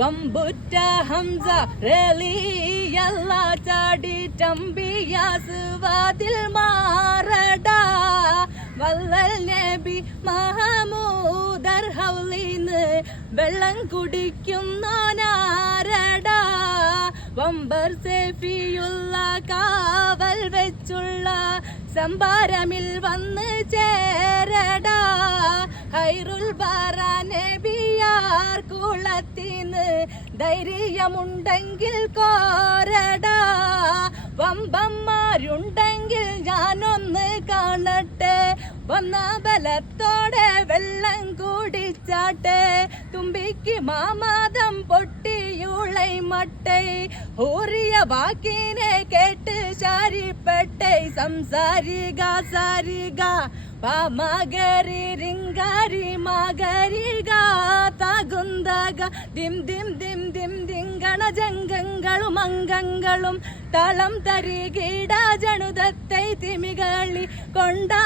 വമ്പുറ്റ ഹംസ റലിയല്ല ചാടി ചമ്പിയാസ് മാറടാ. വല്ലൽ നബി മഹമൂദർ ഹൗലിന്ന് വെള്ളം കുടിക്കുന്നോനാരടാ വമ്പർ സെഫിയുള്ള കാവൽ വെച്ചുള്ള സംഭാരമിൽ വന്ന് ചേരട. ഹൈറുൽ ബാറ നബിയാർ കുളത്തിന്ന് ധൈര്യമുണ്ടെങ്കിൽ കോരടാ. വമ്പന്മാരുണ്ടെങ്കിൽ ഞാനൊന്ന് കാണട്ടെ. വന്ന ബലത്തോടെ വെള്ളം കൂടിച്ചാട്ടെ. തുമ്പിക്ക് മാമാതം പൊട്ടിയുളൈ മട്ടൈ. ഊറിയ വാക്കിനെ കേട്ട് ശാരിപ്പെട്ടെ. സംസാരിക സാരിക പാമകരി മകരിക തകുന്തക ദിം ദിം ദിം ദിം ദിങ്കണ ജംഗങ്ങളും അംഗങ്ങളും തളം തരികിട ജണുതത്തെ തിമികളി കൊണ്ടാ